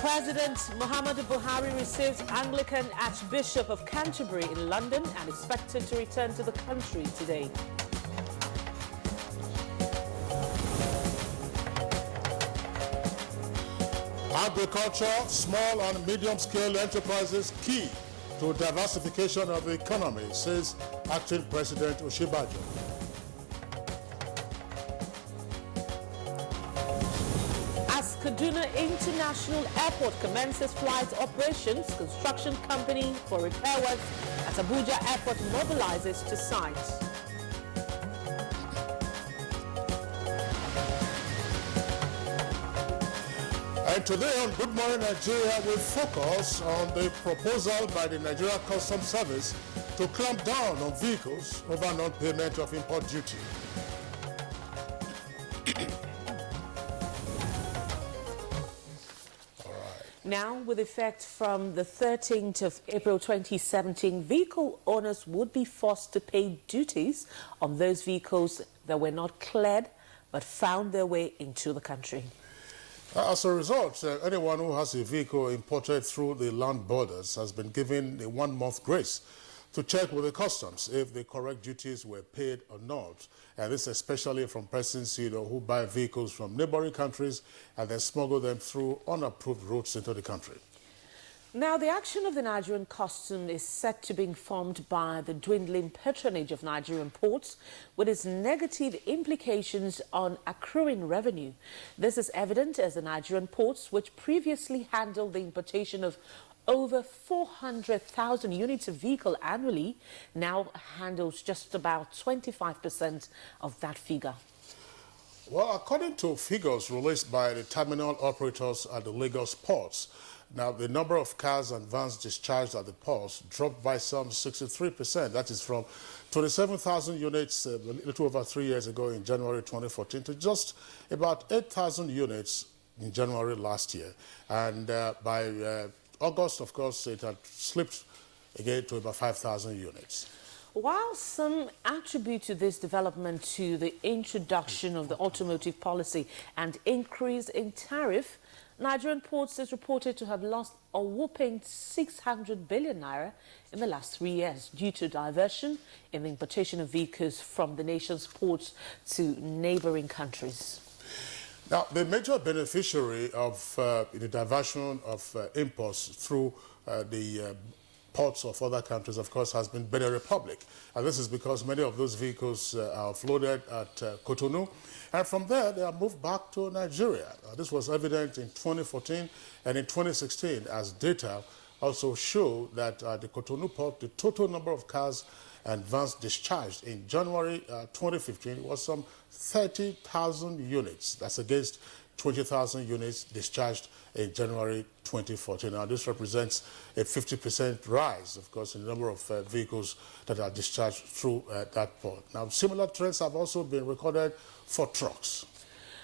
President Muhammadu Buhari receives Anglican Archbishop of Canterbury in London and expected to return to the country today. Agriculture, small and medium-scale enterprises key to diversification of the economy, says Acting President Oshibajo. As Kaduna International Airport commences flight operations, construction company for repair works at Abuja Airport mobilizes to site. And today on Good Morning Nigeria, we focus on the proposal by the Nigerian Customs Service to clamp down on vehicles over non-payment of import duty. Now, with effect from the 13th of April 2017, vehicle owners would be forced to pay duties on those vehicles that were not cleared but found their way into the country. As a result, anyone who has a vehicle imported through the land borders has been given a 1-month grace to check with the customs if the correct duties were paid or not. And this especially from persons who buy vehicles from neighboring countries and then smuggle them through unapproved routes into the country. Now, the action of the Nigerian custom is set to be informed by the dwindling patronage of Nigerian ports, with its negative implications on accruing revenue. This is evident as the Nigerian ports, which previously handled the importation of over 400,000 units of vehicle annually, now handles just about 25% of that figure. Well, according to figures released by the terminal operators at the Lagos ports, now the number of cars and vans discharged at the ports dropped by some 63%. That is from 27,000 units a little over 3 years ago in January 2014 to just about 8,000 units in January last year. And by August, of course, it had slipped again to about 5,000 units. While some attribute to this development to the introduction of the automotive policy and increase in tariff, Nigerian ports is reported to have lost a whopping 600 billion naira in the last 3 years due to diversion in the importation of vehicles from the nation's ports to neighboring countries. Now, the major beneficiary of the diversion of imports through the ports of other countries, of course, has been Benin Republic. And this is because many of those vehicles are offloaded at Cotonou. And from there, they are moved back to Nigeria. This was evident in 2014 and in 2016, as data also show that at the Cotonou port, the total number of cars and vans discharged in January 2015 was some 30,000 units. That's against 20,000 units discharged in January 2014. Now, this represents a 50% rise, of course, in the number of vehicles that are discharged through that port. Now, similar trends have also been recorded for trucks.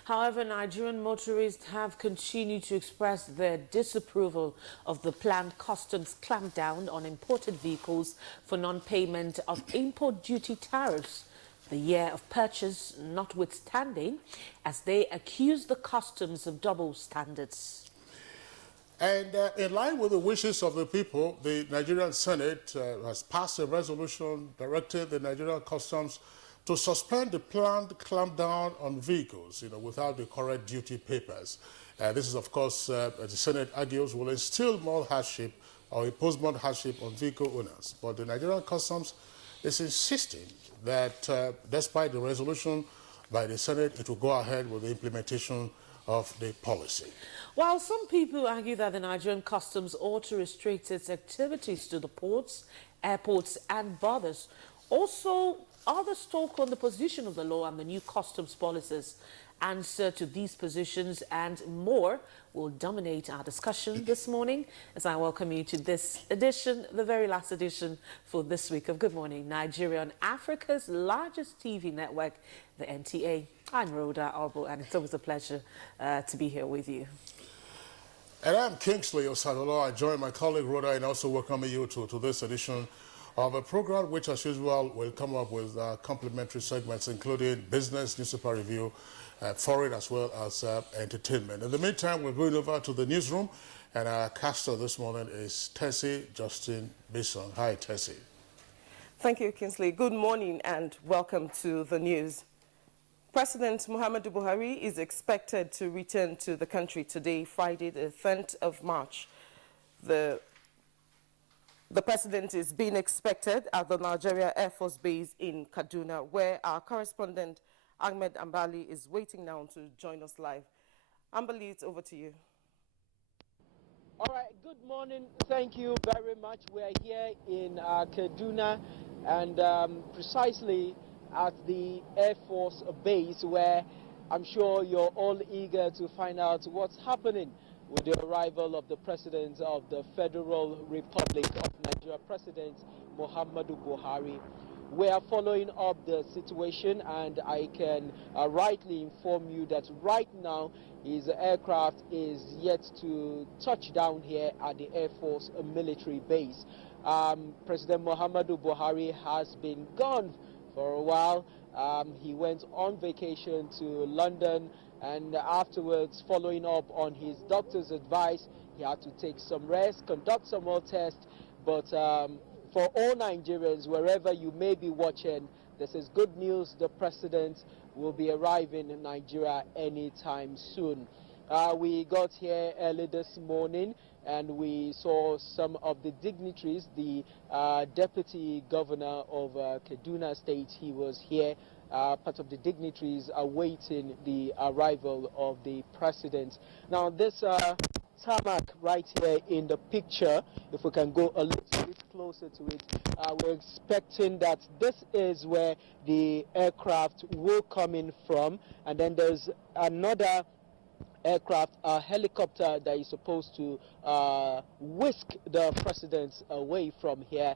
However, Nigerian motorists have continued to express their disapproval of the planned customs clampdown on imported vehicles for non-payment of import duty tariffs, the year of purchase notwithstanding, as they accuse the customs of double standards. And in line with the wishes of the people, the Nigerian Senate has passed a resolution directing the Nigerian Customs to suspend the planned clampdown on vehicles, without the correct duty papers. This is, of course, the Senate argues, will instill more hardship or impose more hardship on vehicle owners. But the Nigerian Customs is insisting that despite the resolution by the Senate, it will go ahead with the implementation of the policy. While some people argue that the Nigerian Customs ought to restrict its activities to the ports, airports and borders, also others talk on the position of the law and the new customs policies. Answer to these positions and more will dominate our discussion this morning as I welcome you to this edition, the very last edition for this week of Good Morning Nigeria on Africa's largest TV network, the NTA. I'm Rhoda Arbo, and it's always a pleasure to be here with you. And I'm Kingsley Osadolo. I join my colleague Rhoda and also welcome you to this edition of a program which, as usual, will come up with complementary segments, including business, newspaper review, foreign as well as entertainment. In the meantime, we're going over to the newsroom And our caster this morning is Tessie Justin Bison. Hi, Tessie. Thank you, Kingsley. Good morning and welcome to the news. President Muhammadu Buhari is expected to return to the country today, Friday, the 10th of March. The president is being expected at the Nigeria Air Force Base in Kaduna, where our correspondent Ahmed Ambali is waiting now to join us live. Ambali, it's over to you. All right, good morning. Thank you very much. We are here in Kaduna and precisely at the Air Force Base, where I'm sure you're all eager to find out what's happening with the arrival of the President of the Federal Republic of Nigeria, President Muhammadu Buhari. We are following up the situation, and I can rightly inform you that right now his aircraft is yet to touch down here at the Air Force military base. President Muhammadu Buhari has been gone for a while. He went on vacation to London, and afterwards, following up on his doctor's advice, he had to take some rest, conduct some more tests. But for all Nigerians, wherever you may be watching, this is good news. The president will be arriving in Nigeria anytime soon. We got here early this morning and we saw some of the dignitaries. The deputy governor of Kaduna State, he was here. Part of the dignitaries awaiting the arrival of the president. Now this tarmac right here in the picture, if we can go a little bit closer to it, we're expecting that this is where the aircraft will come in from, and then there's another aircraft, a helicopter that is supposed to whisk the president away from here.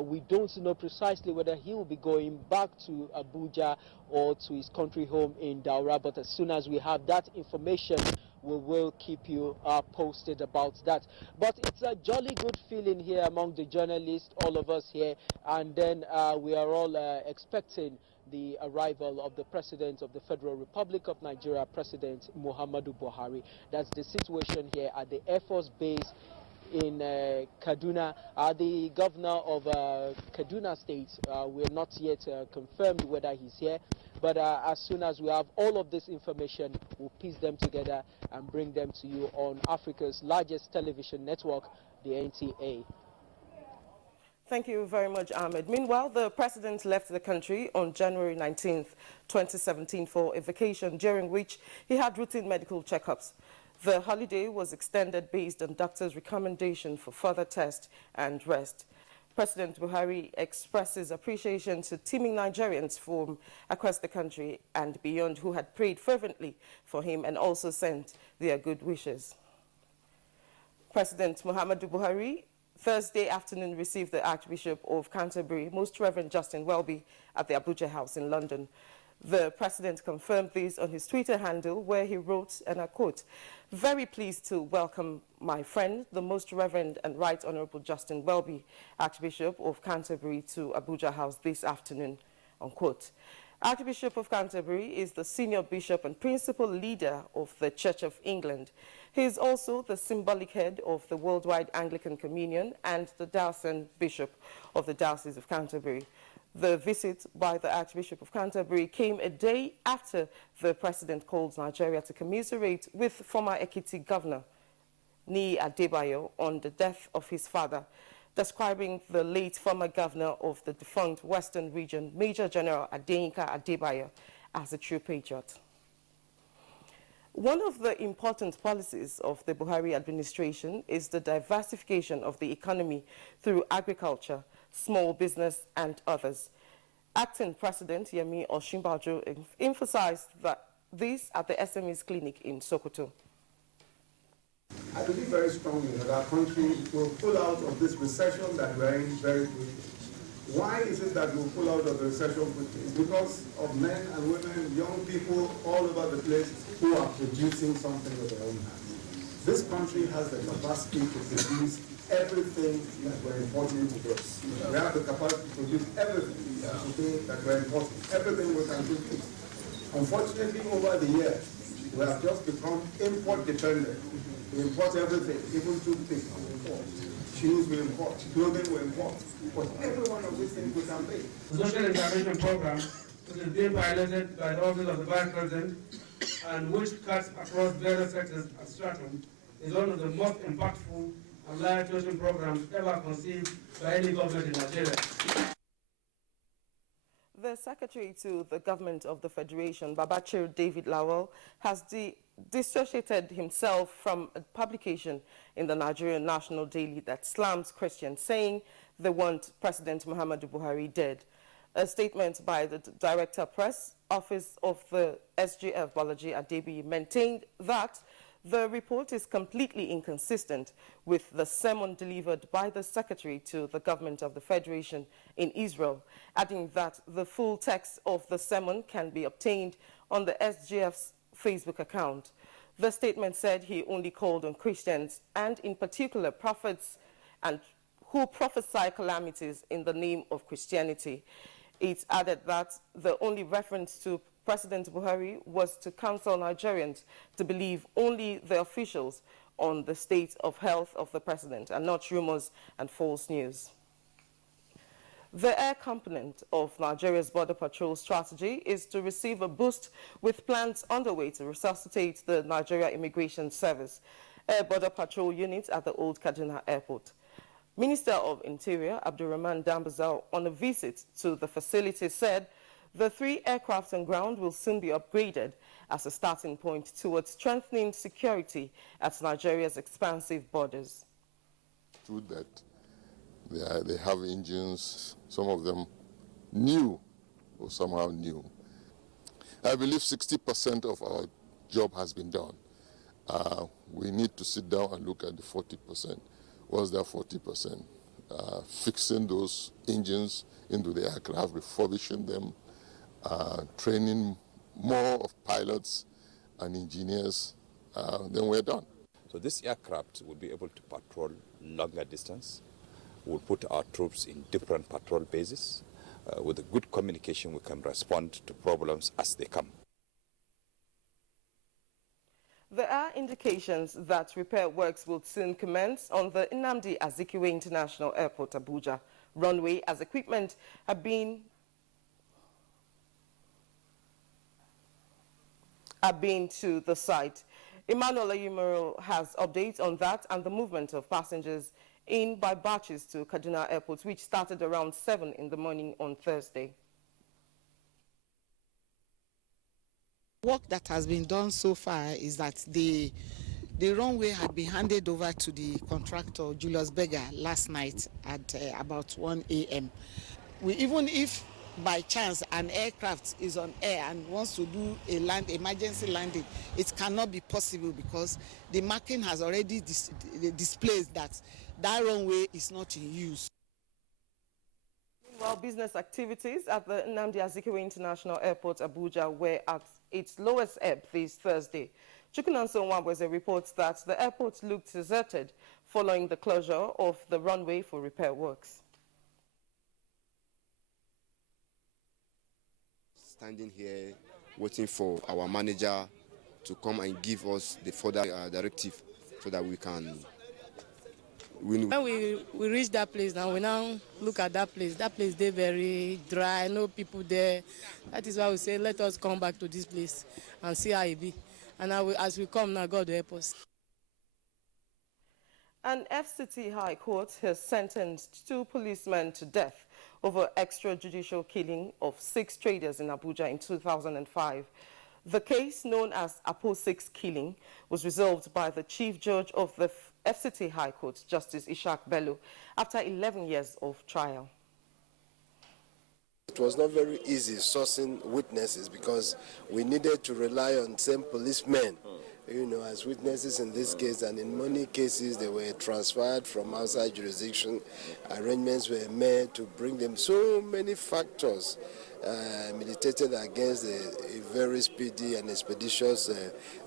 We don't know precisely whether he will be going back to Abuja or to his country home in Daura, but as soon as we have that information, we will keep you posted about that. But it's a jolly good feeling here among the journalists, all of us here, and then we are all expecting the arrival of the President of the Federal Republic of Nigeria, President Muhammadu Buhari. That's the situation here at the Air Force Base in Kaduna. The governor of Kaduna State, we're not yet confirmed whether he's here, but as soon as we have all of this information, we'll piece them together and bring them to you on Africa's largest television network, the NTA. Thank you very much, Ahmed. Meanwhile, the president left the country on January 19th, 2017 for a vacation during which he had routine medical checkups. The holiday was extended based on doctors' recommendation for further tests and rest. President Buhari expresses appreciation to teeming Nigerians from across the country and beyond who had prayed fervently for him and also sent their good wishes. President Muhammadu Buhari Thursday afternoon received the Archbishop of Canterbury, Most Reverend Justin Welby, at the Abuja House in London. The president confirmed this on his Twitter handle, where he wrote, and I quote, "Very pleased to welcome my friend, the Most Reverend and Right Honorable Justin Welby, Archbishop of Canterbury, to Abuja House this afternoon," unquote. Archbishop of Canterbury is the senior bishop and principal leader of the Church of England. He is also the symbolic head of the Worldwide Anglican Communion and the diocesan bishop of the Diocese of Canterbury. The visit by the Archbishop of Canterbury came a day after the president called Nigeria to commiserate with former Ekiti governor Ni Adebayo on the death of his father, describing the late former governor of the defunct Western region, Major General Adeyinka Adebayo, as a true patriot. One of the important policies of the Buhari administration is the diversification of the economy through agriculture, small business, and others. Acting President Yemi Osinbajo emphasized that this at the SMEs clinic in Sokoto. I believe very strongly that our country will pull out of this recession that we're in very quickly. Why is it that we'll pull out of the recession quickly? It's because of men and women, young people all over the place who are producing something with their own hands. This country has the capacity to produce everything that we're importing today. We have the capacity to produce everything today that we're importing, everything we can produce. Unfortunately, over the years, we have just become import dependent. We We import everything, even toothpaste we import. Shoes we import, clothing we import. But every one of these things we can make. The social intervention program, which is being piloted by the Office of the Vice President and which cuts across various sectors and stratum, is one of the most impactful and life-changing programs ever conceived by any government in Nigeria. The Secretary to the Government of the Federation, Babachir David Lawal, has dissociated himself from a publication in the Nigerian National Daily that slams Christians, saying they want President Muhammadu Buhari dead. A statement by the Director Press Office of the SGF, Bolaji Adebi, maintained that the report is completely inconsistent with the sermon delivered by the Secretary to the Government of the Federation in Israel, adding that the full text of the sermon can be obtained on the SGF's Facebook account. The statement said he only called on Christians, and in particular prophets, and who prophesy calamities in the name of Christianity. It added that the only reference to President Buhari was to counsel Nigerians to believe only the officials on the state of health of the president and not rumors and false news. The air component of Nigeria's border patrol strategy is to receive a boost with plans underway to resuscitate the Nigeria Immigration Service Air Border Patrol unit at the Old Kaduna Airport. Minister of Interior Abdurrahman Dambazao, on a visit to the facility, said the 3 aircraft on ground will soon be upgraded as a starting point towards strengthening security at Nigeria's expansive borders. True that they have engines, some of them new or somehow new. I believe 60% of our job has been done. We need to sit down and look at the 40%. What's that 40%? Fixing those engines into the aircraft, refurbishing them, training more of pilots and engineers, then we're done. So this aircraft will be able to patrol longer distance. We'll put our troops in different patrol bases. With a good communication, we can respond to problems as they come. There are indications that repair works will soon commence on the Nnamdi Azikiwe International Airport, Abuja runway, as equipment have been to the site. Emmanuel Ayumero has updates on that and the movement of passengers in by batches to Kaduna Airport, which started around 7 in the morning on Thursday. Work that has been done so far is that the runway had been handed over to the contractor, Julius Berger, last night at about 1 a.m. Even if by chance an aircraft is on air and wants to do emergency landing, it cannot be possible because the marking has already displayed that runway is not in use. Meanwhile, business activities at the Nnamdi Azikiwe International Airport, Abuja, were at its lowest ebb this Thursday. Chukwunanso Nwabweze reports that the airport looked deserted following the closure of the runway for repair works. Standing here waiting for our manager to come and give us the further directive so that we can when we reach that place now, we now look at that place. That place, they're very dry, no people there. That is why we say, let us come back to this place and see how it be. And now as we come now, God will help us. An FCT High Court has sentenced 2 policemen to death over extrajudicial killing of 6 traders in Abuja in 2005. The case, known as Apo 6 killing, was resolved by the Chief Judge of the FCT High Court, Justice Ishaq Bello, after 11 years of trial. It was not very easy sourcing witnesses because we needed to rely on same policemen, as witnesses in this case, and in many cases they were transferred from outside jurisdiction. Arrangements were made to bring them. So many factors militated against a very speedy and expeditious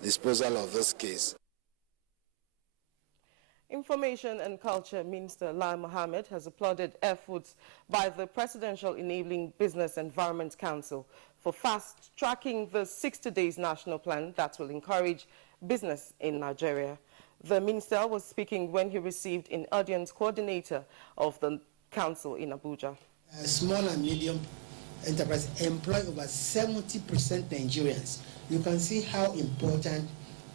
disposal of this case. Information and Culture Minister Lai Mohammed has applauded efforts by the Presidential Enabling Business Environment Council for fast-tracking the 60 days national plan that will encourage business in Nigeria. The minister was speaking when he received an audience coordinator of the council in Abuja. Small and medium enterprise employ over 70% Nigerians. You can see how important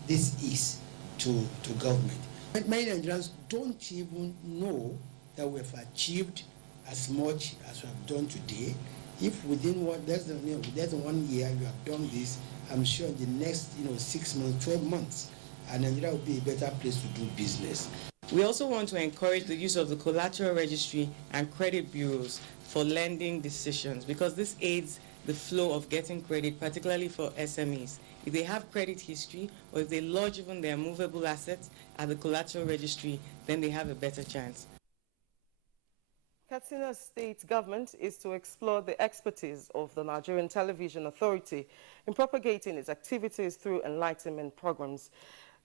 this is to government. Many Nigerians don't even know that we have achieved as much as we have done today. If within less than 1 year you have done this, I'm sure in the next 6 months, 12 months, Nigeria will be a better place to do business. We also want to encourage the use of the collateral registry and credit bureaus for lending decisions, because this aids the flow of getting credit, particularly for SMEs. If they have credit history, or if they lodge even their movable assets at the collateral registry, then they have a better chance. Katsina State government is to explore the expertise of the Nigerian Television Authority in propagating its activities through enlightenment programs.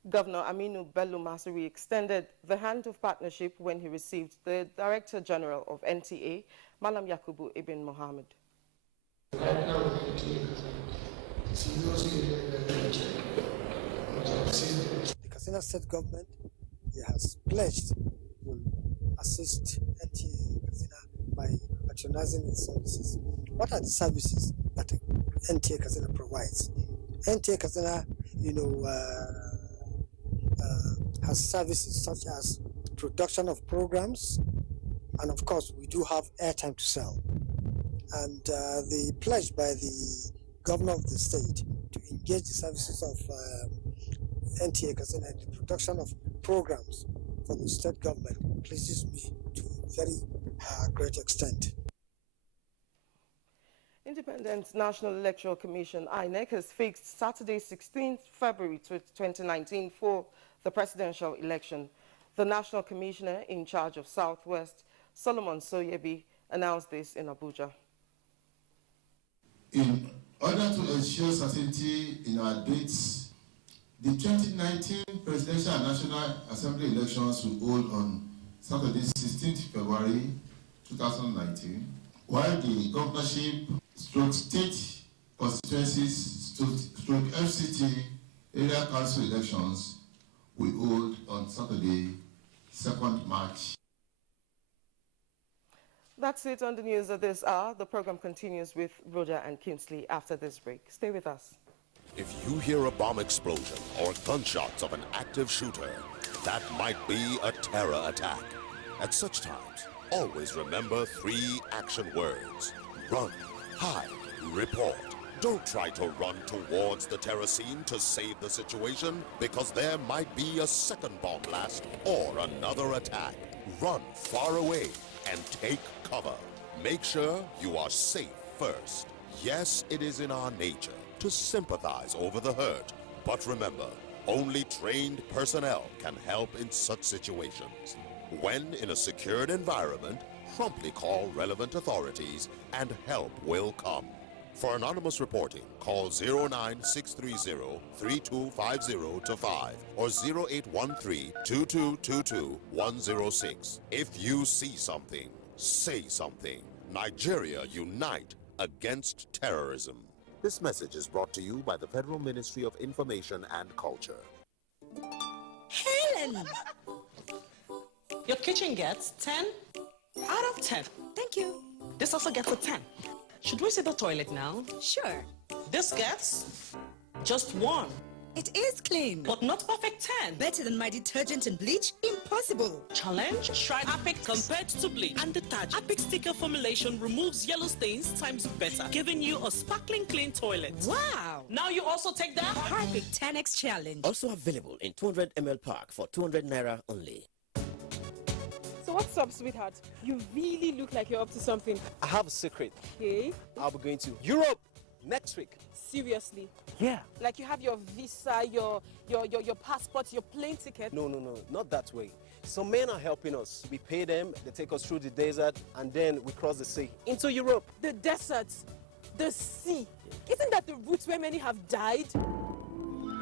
Governor Aminu Bello Masuri extended the hand of partnership when he received the Director General of NTA, Malam Yakubu Ibn Mohammed. The Katsina State government has pledged to assist NTA Katsina by patronizing its services. What are the services that NTA Katsina provides? NTA Katsina, has services such as production of programs, and of course we do have airtime to sell. And the pledge by the governor of the state to engage the services of NTA Katsina in the production of programs for the state government pleases me to a very great extent. Independent National Electoral Commission, INEC, has fixed Saturday, 16th February 2019 for the presidential election. The National Commissioner in charge of Southwest, Solomon Soyebi, announced this in Abuja. In order to ensure certainty in our dates, the 2019 Presidential and National Assembly elections will hold on Saturday, 16th February 2019, while the governorship, state constituencies, FCT area council elections will hold on Saturday, 2nd March. That's it on the news at this hour. The program continues with Roger and Kingsley after this break. Stay with us. If you hear a bomb explosion or gunshots of an active shooter, that might be a terror attack. At such times, always remember 3 action words: run, hide, report. Don't try to run towards the terror scene to save the situation, because there might be a second bomb blast or another attack. Run far away and take cover. Make sure you are safe first. Yes, it is in our nature to sympathize over the hurt, but remember, only trained personnel can help in such situations. When in a secured environment, promptly call relevant authorities and help will come. For anonymous reporting, call 09630-3250-5 or 0813-2222-106. If you see something, say something. Nigeria unite against terrorism. This message is brought to you by the Federal Ministry of Information and Culture. Helen! Your kitchen gets 10 out of 10. Thank you. This also gets a 10. Should we see the toilet now? Sure. This gets just 1. It is clean. But not perfect 10. Better than my detergent and bleach? Impossible. Challenge? Try Apex compared to bleach and detergent. Apex sticker formulation removes yellow stains times better, giving you a sparkling clean toilet. Wow. Now you also take that? Perfect 10x challenge. Also available in 200 ml pack for 200 naira only. So what's up, sweetheart? You really look like you're up to something. I have a secret. Okay. I'll be going to Europe next week. Seriously? Yeah. Like you have your visa, your passport, your plane ticket? No, not that way. Some men are helping us. We pay them, they take us through the desert, and then we cross the sea into Europe. The desert, the sea. Isn't that the route where many have died?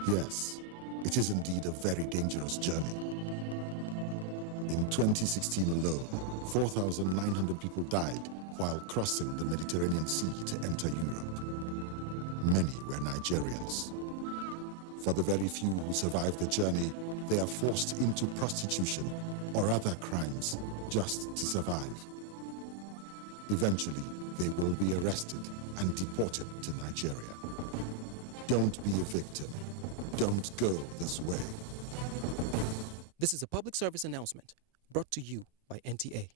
Yes, it is indeed a very dangerous journey. In 2016 alone, 4,900 people died while crossing the Mediterranean Sea to enter Europe. Many were Nigerians. For the very few who survived the journey, they are forced into prostitution or other crimes just to survive. Eventually, they will be arrested and deported to Nigeria. Don't be a victim. Don't go this way. This is a public service announcement brought to you by NTA.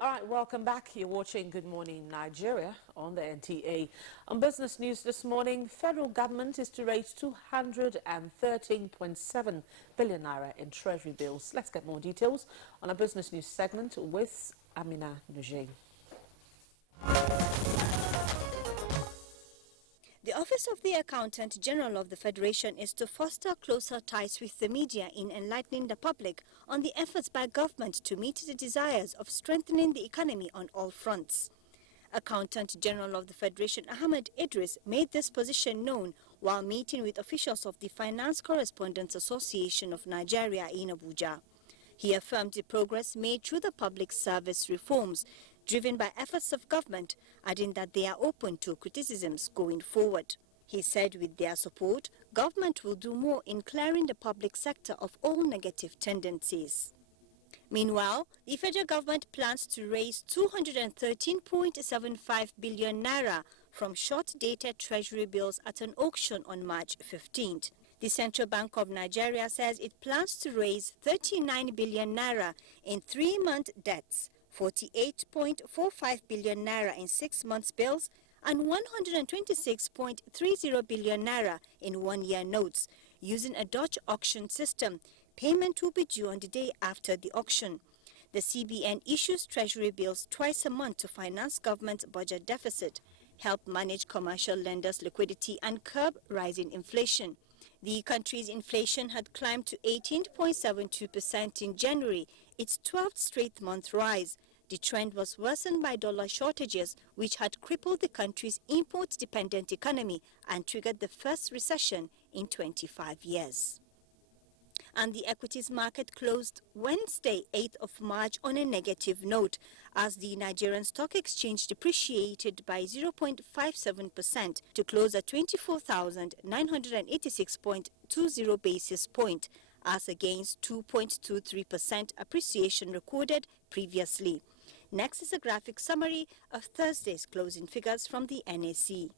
All right, welcome back. You're watching Good Morning Nigeria on the NTA. On business news this morning, federal government is to raise 213.7 billion naira in treasury bills. Let's get more details on our business news segment with Amina Nujay. The Office of the Accountant General of the Federation is to foster closer ties with the media in enlightening the public on the efforts by government to meet the desires of strengthening the economy on all fronts. Accountant General of the Federation Ahmed Idris made this position known while meeting with officials of the Finance Correspondents Association of Nigeria in Abuja. He affirmed the progress made through the public service reforms driven by efforts of government, adding that they are open to criticisms going forward. He said with their support, government will do more in clearing the public sector of all negative tendencies. Meanwhile, the federal government plans to raise 213.75 billion naira from short-dated treasury bills at an auction on March 15th. The Central Bank of Nigeria says it plans to raise 39 billion naira in 3-month debts, 48.45 billion naira in 6 months bills, and 126.30 billion naira in 1-year notes. Using a Dutch auction system, payment will be due on the day after the auction. The CBN issues treasury bills twice a month to finance government budget deficit, help manage commercial lenders' liquidity, and curb rising inflation. The country's inflation had climbed to 18.72% in January, its 12th straight month rise. The trend was worsened by dollar shortages, which had crippled the country's import-dependent economy and triggered the first recession in 25 years. And the equities market closed Wednesday, 8th of March, on a negative note, as the Nigerian Stock Exchange depreciated by 0.57% to close at 24,986.20 basis point, as against 2.23% appreciation recorded previously. Next is a graphic summary of Thursday's closing figures from the NAC.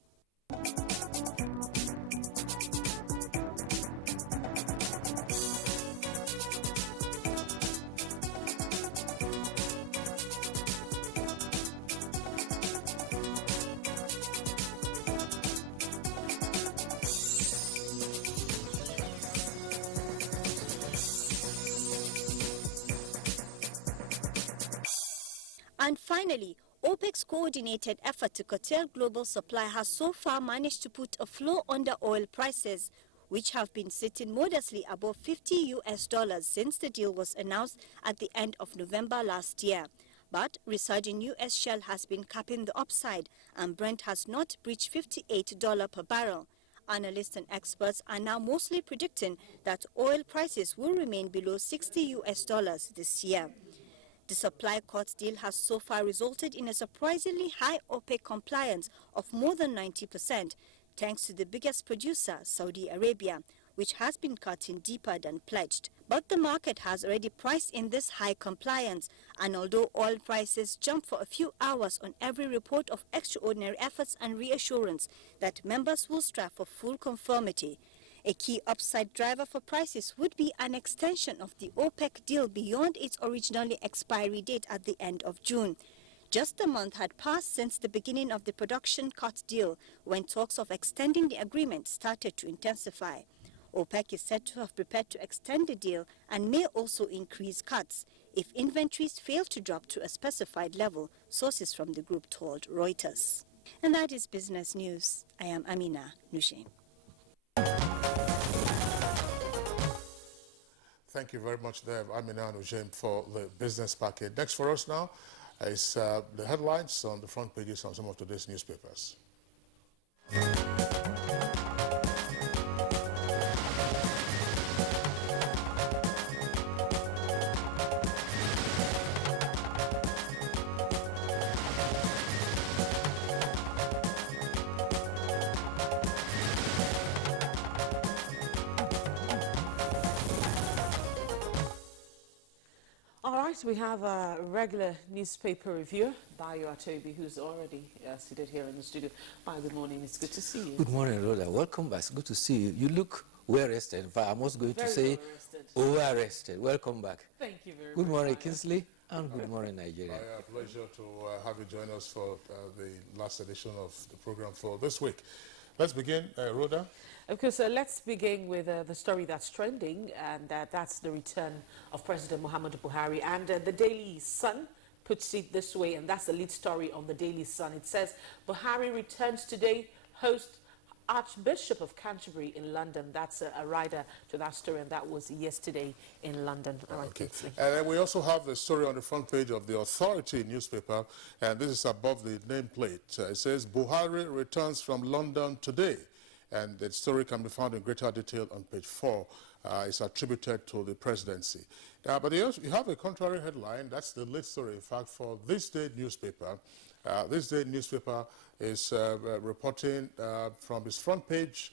And finally, OPEC's coordinated effort to curtail global supply has so far managed to put a floor on the oil prices, which have been sitting modestly above $50 since the deal was announced at the end of November last year. But resurging U.S. shale has been capping the upside, and Brent has not breached $58 per barrel. Analysts and experts are now mostly predicting that oil prices will remain below $60 this year. The supply cuts deal has so far resulted in a surprisingly high OPEC compliance of more than 90%, thanks to the biggest producer, Saudi Arabia, which has been cutting deeper than pledged. But the market has already priced in this high compliance, and although oil prices jump for a few hours on every report of extraordinary efforts and reassurance that members will strive for full conformity, a key upside driver for prices would be an extension of the OPEC deal beyond its originally expiry date at the end of June. Just a month had passed since the beginning of the production cut deal, when talks of extending the agreement started to intensify. OPEC is said to have prepared to extend the deal and may also increase cuts if inventories fail to drop to a specified level, sources from the group told Reuters. And that is business news. I am Amina Nushain. Thank you very much there, Amina Nujim, for the business package. Next for us now is the headlines on the front pages on some of today's newspapers. we have a regular newspaper reviewer, Bayo Atobi, who's already seated here in the studio. Bayo, good morning. It's good to see you. Good morning, Rhoda. Welcome back. It's good to see you. You look well rested. In fact, I'm also going to say over rested. Welcome back. Thank you very much. Good morning, Kingsley, and good morning, Nigeria. Pleasure to have you join us for the last edition of the program for this week. Let's begin, Rhoda. Of course, let's begin with the story that's trending, and that's the return of President Muhammadu Buhari. And the Daily Sun puts it this way, and that's the lead story on the Daily Sun. It says, Buhari returns today, host Archbishop of Canterbury in London. That's a rider to that story, and that was yesterday in London. All right, okay. And then we also have the story on the front page of the Authority newspaper, and this is above the nameplate. It says, Buhari returns from London today. And the story can be found in greater detail on page 4. It's attributed to the presidency. But you have a contrary headline. That's the lead story, in fact, for This Day newspaper. This Day newspaper is reporting from its front page,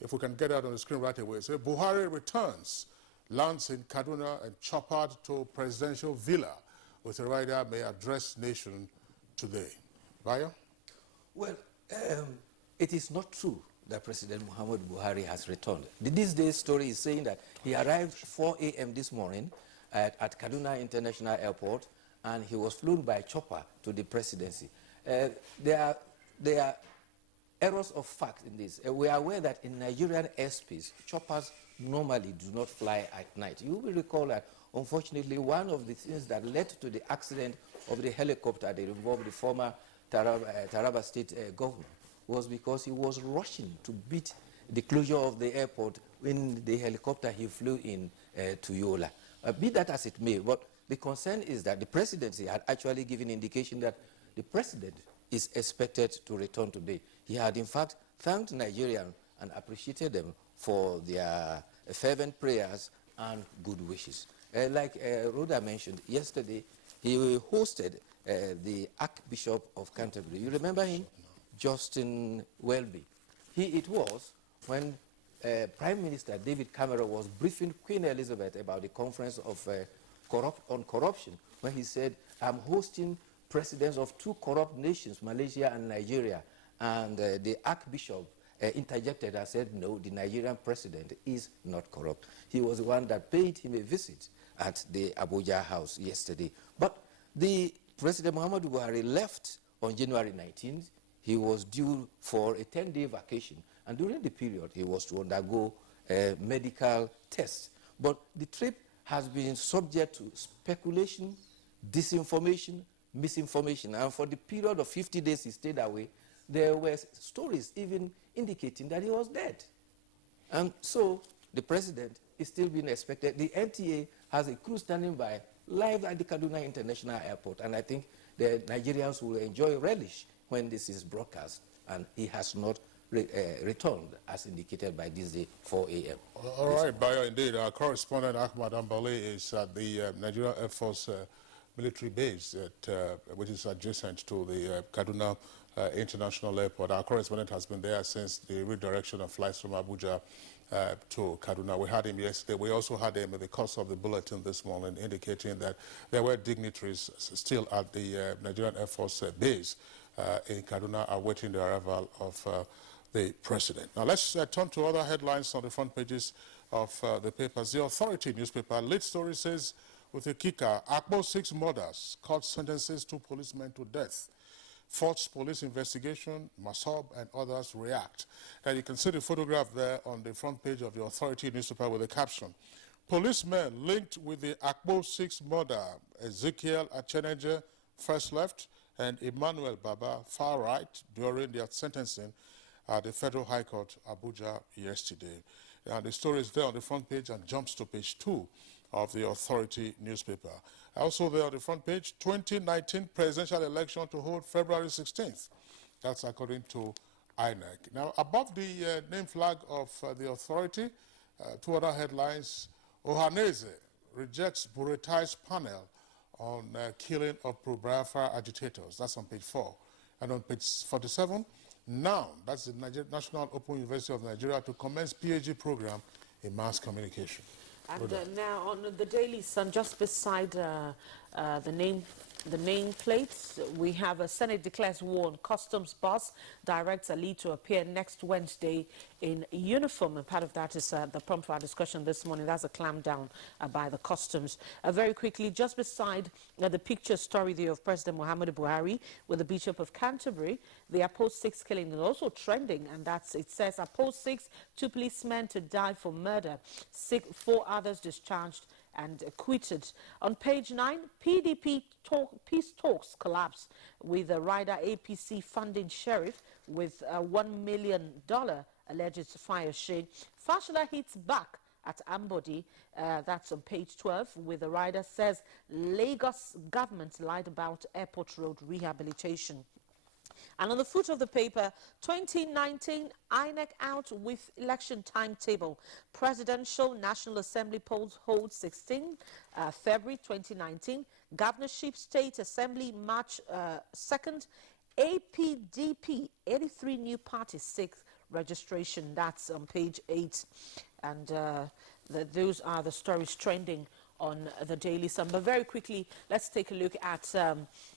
if we can get out on the screen right away. It says, Buhari returns, lands in Kaduna and choppered to presidential villa with a rider may address nation today. Bayo? Well, it is not true that President Muhammadu Buhari has returned. This day's story is saying that he arrived 4 a.m. this morning at Kaduna International Airport, and he was flown by chopper to the presidency. There are errors of fact in this. We are aware that in Nigerian airspace, choppers normally do not fly at night. You will recall that, unfortunately, one of the things that led to the accident of the helicopter that involved the former Taraba State governor was because he was rushing to beat the closure of the airport in the helicopter he flew in to Yola. Be that as it may, but the concern is that the presidency had actually given indication that the president is expected to return today. He had, in fact, thanked Nigerians and appreciated them for their fervent prayers and good wishes. Like Rhoda mentioned, yesterday he hosted the Archbishop of Canterbury. You remember him? Justin Welby. It was when Prime Minister David Cameron was briefing Queen Elizabeth about the conference of on corruption, when he said, I'm hosting presidents of 2 corrupt nations, Malaysia and Nigeria. And the Archbishop interjected and said, no, the Nigerian president is not corrupt. He was the one that paid him a visit at the Abuja house yesterday. But the President Muhammadu Buhari left on January 19th. He was due for a 10-day vacation, and during the period, he was to undergo a medical test. But the trip has been subject to speculation, disinformation, misinformation, and for the period of 50 days he stayed away, there were stories even indicating that he was dead. And so the president is still being expected. The NTA has a crew standing by live at the Kaduna International Airport, and I think the Nigerians will enjoy relish when this is broadcast, and he has not returned as indicated by this day 4 a.m. All right, Bayo, indeed. Our correspondent Ahmad Ambale is at the Nigerian Air Force military base, which is adjacent to the Kaduna International Airport. Our correspondent has been there since the redirection of flights from Abuja to Kaduna. We had him yesterday. We also had him in the course of the bulletin this morning, indicating that there were dignitaries still at the Nigerian Air Force base in Kaduna awaiting the arrival of the president. Now let's turn to other headlines on the front pages of the papers. The Authority newspaper lead story says, with a kicker, Akbo 6 murders, court sentences 2 policemen to death. Forged police investigation, Masab and others react. And you can see the photograph there on the front page of the Authority newspaper with a caption. Policemen linked with the Akbo 6 murder, Ezekiel Acheneje, first left, and Emmanuel Baba, far right, during their sentencing at the Federal High Court, Abuja, yesterday. And the story is there on the front page and jumps to page 2 of the Authority newspaper. Also there on the front page, 2019 presidential election to hold February 16th. That's according to INEC. Now, above the name flag of the Authority, 2 other headlines. Ohaneze rejects Buretai's panel on killing of pro-Biafra agitators. That's on page 4. And on page 47, now, that's the National Open University of Nigeria to commence PhD program in mass communication. And now on the Daily Sun, just beside the nameplates. We have a Senate declares war on customs boss, directs Ali to appear next Wednesday in uniform. And part of that is the prompt for our discussion this morning. That's a clampdown by the customs. Very quickly, just beside the picture story there of President Muhammadu Buhari with the Bishop of Canterbury, the Apo 6 killing is also trending, and it says Apo 6, 2 policemen to die for murder, 4 others discharged and acquitted. On page 9, PDP peace talks collapse with the rider APC funding sheriff with a $1 million alleged fire shade. Fashola hits back at Ambodi, that's on page 12, with the rider says Lagos government lied about airport road rehabilitation. And on the foot of the paper, 2019 INEC out with election timetable. Presidential National Assembly polls hold 16 February 2019. Governorship State Assembly March 2nd. APDP, 83 new parties, 6th registration. That's on page 8. And those are the stories trending on the Daily Sun. But very quickly, let's take a look at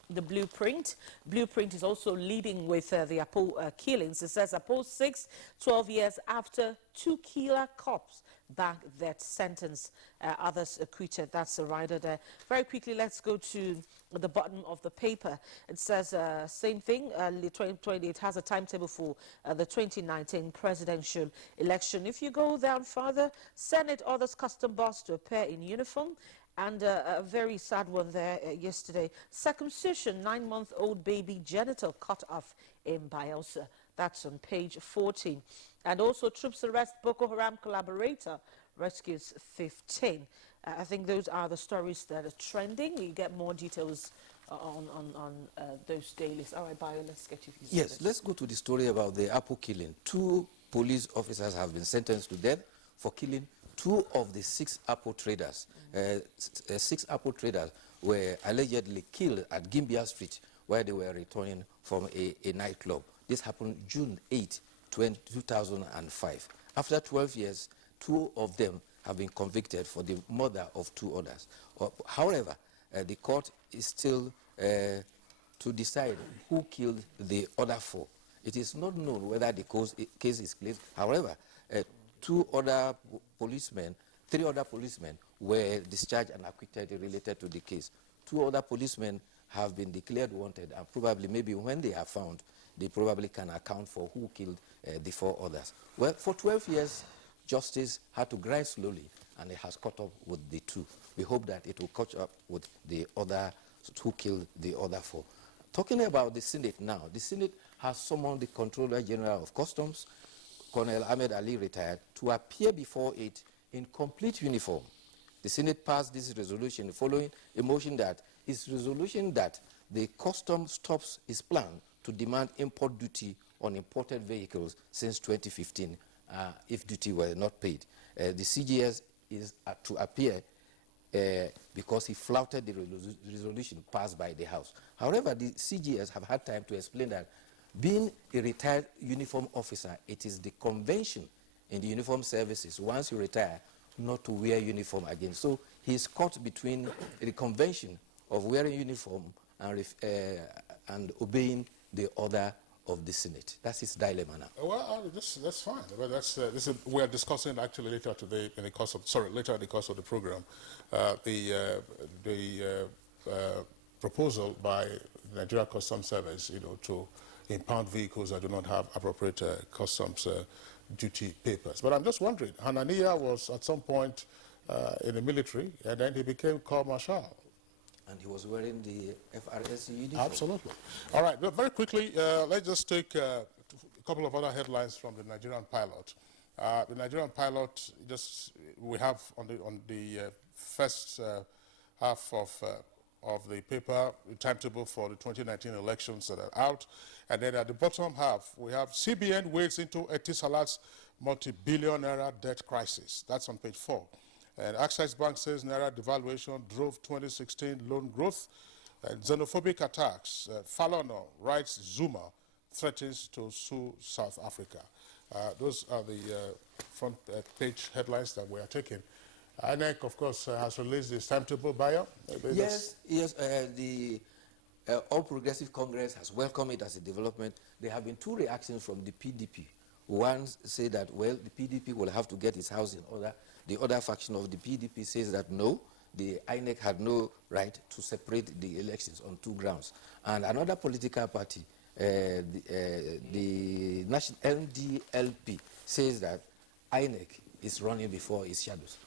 the blueprint. Blueprint is also leading with the Apo killings. It says Apo 6, 12 years after 2 killer cops back that sentence, others acquitted. That's the rider there. Very quickly, let's go to the bottom of the paper. It says same thing, 2020. It has a timetable for the 2019 presidential election. If you go down further, Senate orders custom boss to appear in uniform. And a very sad one there yesterday. Circumcision, 9-month-old baby genital cut off in Bielsa. That's on page 14. And also troops arrest Boko Haram collaborator, rescues 15. I think those are the stories that are trending. You get more details on those dailies. All right, Bio, let's get you. Yes, let's go to the story about the Apo killing. 2 police officers have been sentenced to death for killing 2 of the 6 Apo traders. 6 Apo traders were allegedly killed at Gimbia Street where they were returning from a nightclub. This happened June 8, 2005. After 12 years, 2 of them have been convicted for the murder of 2 others. However, the court is still to decide who killed the other 4. It is not known whether the case is closed. However, 3 other policemen were discharged and acquitted related to the case. 2 other policemen have been declared wanted, and probably maybe when they are found, they probably can account for who killed the 4 others. Well, for 12 years, justice had to grind slowly, and it has caught up with the 2. We hope that it will catch up with the other who killed the other 4. Talking about the Senate now, the Senate has summoned the Controller General of Customs, Colonel Ahmed Ali, retired, to appear before it in complete uniform. The Senate passed this resolution following a motion that the custom stops its plan to demand import duty on imported vehicles since 2015 if duty were not paid. The CGS is to appear because he flouted the resolution passed by the House. However, the CGS have had time to explain that being a retired uniform officer, it is the convention in the uniform services, once you retire, not to wear uniform again. So he's caught between the convention of wearing uniform and obeying the order of the Senate. That's his dilemma now. Well, that's fine. Well, we are discussing actually later today in the course of the program, the proposal by the Nigeria Customs Service, to impound vehicles that do not have appropriate customs duty papers. But I'm just wondering, Hanania was at some point in the military, and then he became Corps Marshal. And he was wearing the FRS uniform. Absolutely. All right, but very quickly, let's just take a couple of other headlines from the Nigerian pilot. The Nigerian pilot, we have on the first half of the paper, the timetable for the 2019 elections that are out. And then at the bottom half, we have CBN wades into Etisalat's multi-billion naira debt crisis. That's on page 4. And Access Bank says naira devaluation drove 2016 loan growth. And xenophobic attacks. Falono writes Zuma threatens to sue South Africa. Those are the front page headlines that we are taking INEC, of course, has released this timetable, Bayo. Yes, the All Progressive Congress has welcomed it as a development. There have been two reactions from the PDP. One say that, well, the PDP will have to get its house in order. The other faction of the PDP says that no, the INEC had no right to separate the elections on two grounds. And another political party, the National NDLP, says that INEC is running before its shadows.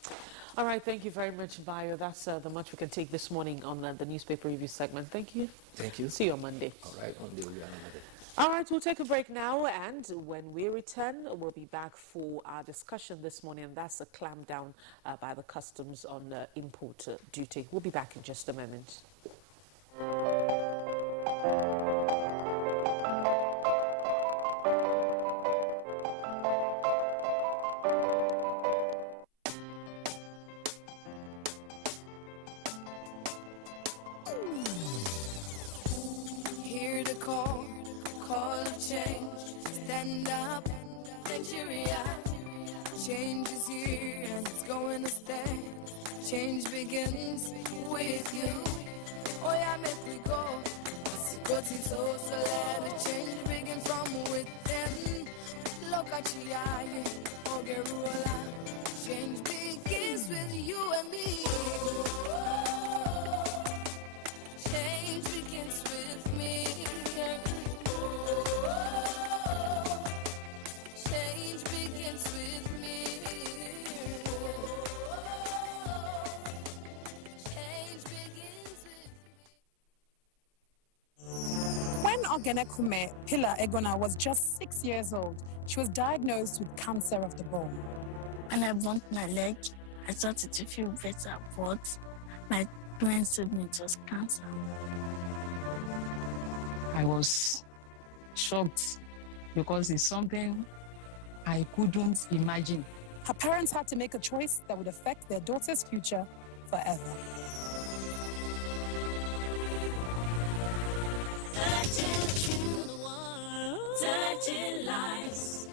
All right, thank you very much, Bayo. That's the much we can take this morning on the newspaper review segment. Thank you. Thank you. See you on Monday. All right, Monday will be another day. All right, we'll take a break now, and when we return, we'll be back for our discussion this morning, and that's a clampdown by the customs on import duty. We'll be back in just a moment. Hear the call of change. Stand up, Nigeria. Change is here and it's going to stay. Change begins with you. Oh yeah, make we go. So let the change begin from within. Look at you, Ogerula. Change begins with you and me. Change begins with me. Change begins with me. Change begins with When Ogenekume Pillar Egona was just 6 years old, she was diagnosed with cancer of the bone. When I bumped my leg, I started to feel better, but my parents told me it was cancer. I was shocked because it's something I couldn't imagine. Her parents had to make a choice that would affect their daughter's future forever. touching lives.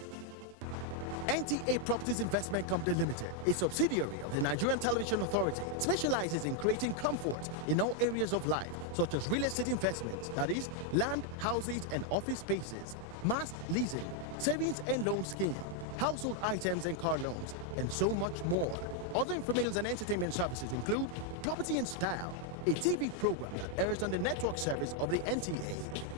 NTA Properties Investment Company Limited, a subsidiary of the Nigerian Television Authority, specializes in creating comfort in all areas of life, such as real estate investments, that is, land, houses, and office spaces, mass leasing, savings and loan scheme, household items and car loans, and so much more. Other information and entertainment services include Property in Style, a TV program that airs on the network service of the NTA,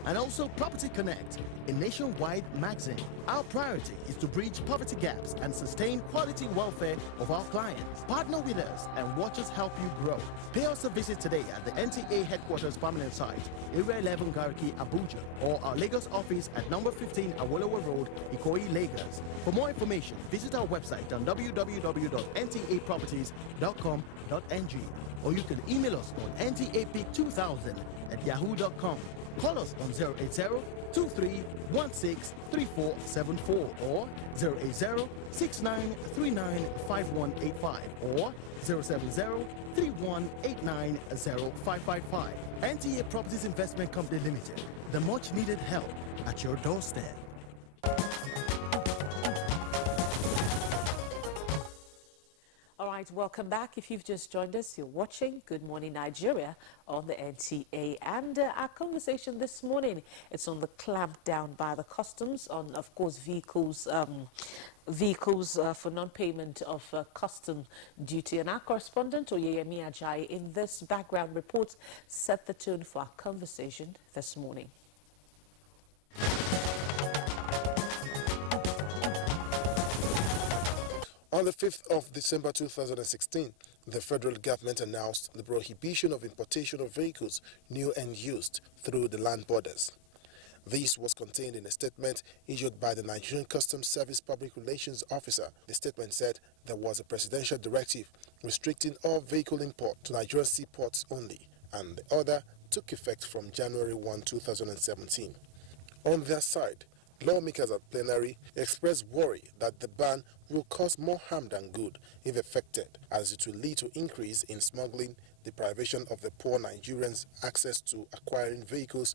and also Property Connect, a nationwide magazine. Our priority is to bridge poverty gaps and sustain quality welfare of our clients. Partner with us and watch us help you grow. Pay us a visit today at the NTA headquarters permanent site, Area 11 Garki, Abuja, or our Lagos office at number 15 Awolowo Road, Ikoyi, Lagos. For more information, visit our website on www.ntaproperties.com.ng, or you can email us on ntapeak2000@yahoo.com. Call us on 080-2316-3474 or 080-6939-5185 or 070-3189-0555. NTA Properties Investment Company Limited, the much needed help at your doorstep. All right, welcome back. If you've just joined us, you're watching Good Morning Nigeria on the NTA. And our conversation this morning, it's on the clampdown by the customs on, of course, vehicles for non-payment of custom duty. And our correspondent, Oyeyemi Ajayi, in this background report, set the tone for our conversation this morning. On the 5th of December 2016, the federal government announced the prohibition of importation of vehicles, new and used, through the land borders. This was contained in a statement issued by the Nigerian Customs Service Public Relations Officer. The statement said there was a presidential directive restricting all vehicle import to Nigerian seaports only, and the order took effect from January 1, 2017. On their side, lawmakers at plenary expressed worry that the ban will cause more harm than good if effected, as it will lead to increase in smuggling, deprivation of the poor Nigerians' access to acquiring vehicles.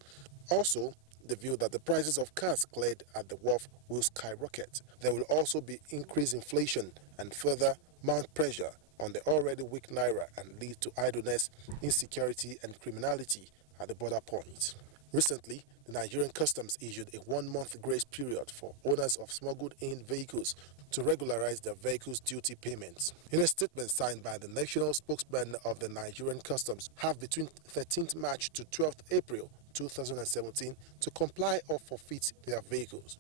Also, the view that the prices of cars cleared at the wharf will skyrocket. There will also be increased inflation and further mount pressure on the already weak naira and lead to idleness, insecurity, and criminality at the border points. Recently, the Nigerian Customs issued a 1-month grace period for owners of smuggled-in vehicles to regularize their vehicles' duty payments. In a statement signed by the national spokesman of the Nigerian Customs, have between 13th March to 12th April 2017 to comply or forfeit their vehicles.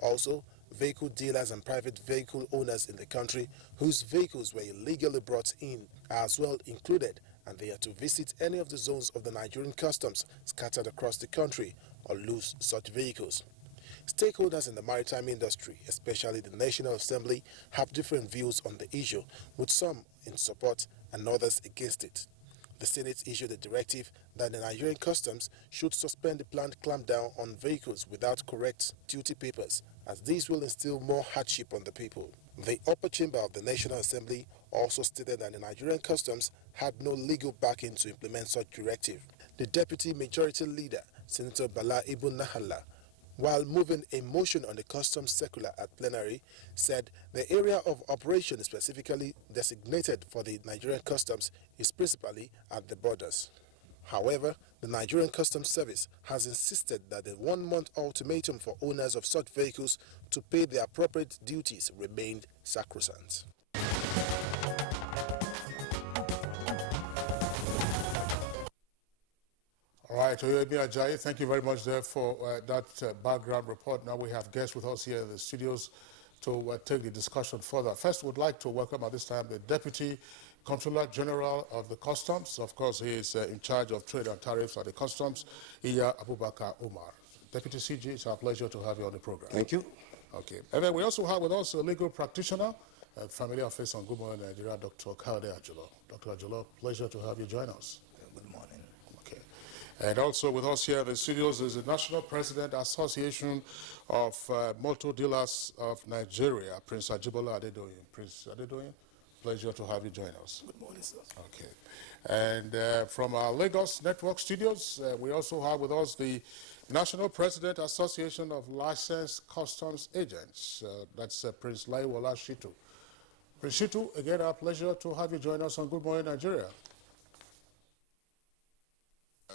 Also, vehicle dealers and private vehicle owners in the country whose vehicles were illegally brought in are as well included, and they are to visit any of the zones of the Nigerian Customs scattered across the country or lose such vehicles. Stakeholders in the maritime industry, especially the National Assembly, have different views on the issue, with some in support and others against it. The Senate issued a directive that the Nigerian Customs should suspend the planned clampdown on vehicles without correct duty papers, as these will instill more hardship on the people. The upper chamber of the National Assembly also stated that the Nigerian Customs had no legal backing to implement such directive. The Deputy Majority Leader, Senator Bala Ibn Nahala, while moving a motion on the customs circular at plenary, said the area of operation specifically designated for the Nigerian Customs is principally at the borders. However, the Nigerian Customs Service has insisted that the 1-month ultimatum for owners of such vehicles to pay the appropriate duties remained sacrosanct. All right, Oyemi Ajayi, thank you very much there for that background report. Now we have guests with us here in the studios to take the discussion further. First, we'd like to welcome at this time the Deputy Comptroller General of the Customs. Of course, he is in charge of trade and tariffs at the Customs, Iya Abubakar Umar. Deputy CG, it's our pleasure to have you on the program. Thank you. Okay. And then we also have with us a legal practitioner, Family Affairs on Good Morning Nigeria, Dr. Kaode Ajolo. Dr. Ajolo, pleasure to have you join us. Good morning. Okay. And also with us here in the studios is the National President Association of Motor Dealers of Nigeria, Prince Ajibola Adedoyin. Prince Adedoyin, pleasure to have you join us. Good morning, sir. Okay. And from our Lagos Network studios, we also have with us the National President Association of Licensed Customs Agents. That's Prince Laiwola Shitu. Prince Shitu, again, our pleasure to have you join us on Good Morning Nigeria.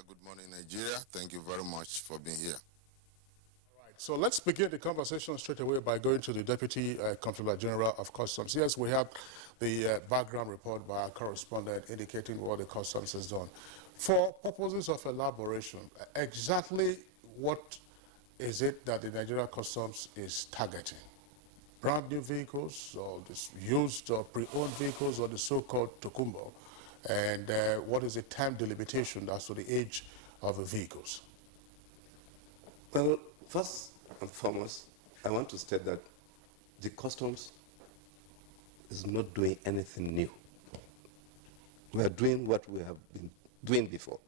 Good morning, Nigeria. Thank you very much for being here. All right, so let's begin the conversation straight away by going to the Deputy Comptroller General of Customs. Yes, we have the background report by our correspondent indicating what the Customs has done. For purposes of elaboration, exactly what is it that the Nigerian Customs is targeting? Brand new vehicles, or this used or pre-owned vehicles, or the so-called tokumbo? And what is the time delimitation as to the age of the vehicles? Well, first and foremost, I want to state that the Customs is not doing anything new. We are doing what we have been doing before.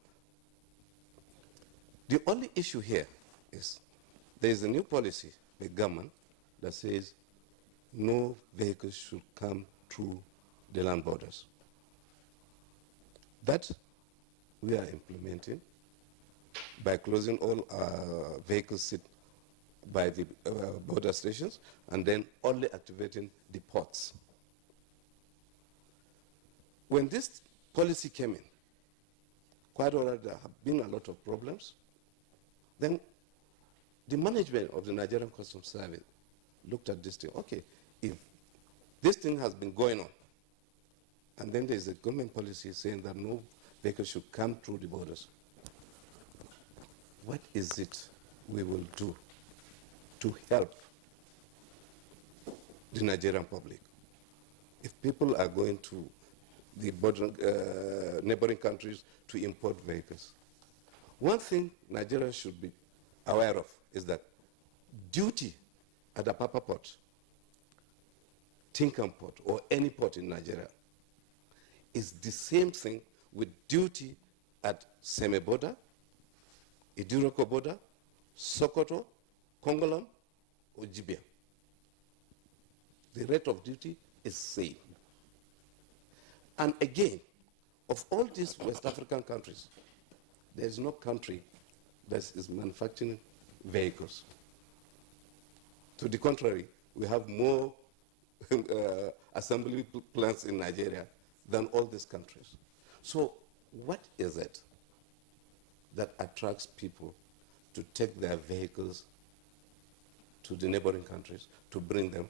The only issue here is there is a new policy by government that says no vehicles should come through the land borders. That we are implementing by closing all vehicles sit by the border stations and then only activating the ports. When this policy came in, quite already there have been a lot of problems. Then the management of the Nigerian Customs Service looked at this thing. Okay, if this thing has been going on, and then there's a government policy saying that no vehicle should come through the borders, what is it we will do to help the Nigerian public? If people are going to the border, neighboring countries to import vehicles, one thing Nigeria should be aware of is that duty at Apapa Port, Tinkan Port, or any port in Nigeria is the same thing with duty at Seme border, Iduroko border, Sokoto, Kongolam, or Jibia. The rate of duty is same. And again, of all these West African countries, there is no country that is manufacturing vehicles. To the contrary, we have more assembly plants in Nigeria than all these countries. So what is it that attracts people to take their vehicles to the neighboring countries to bring them?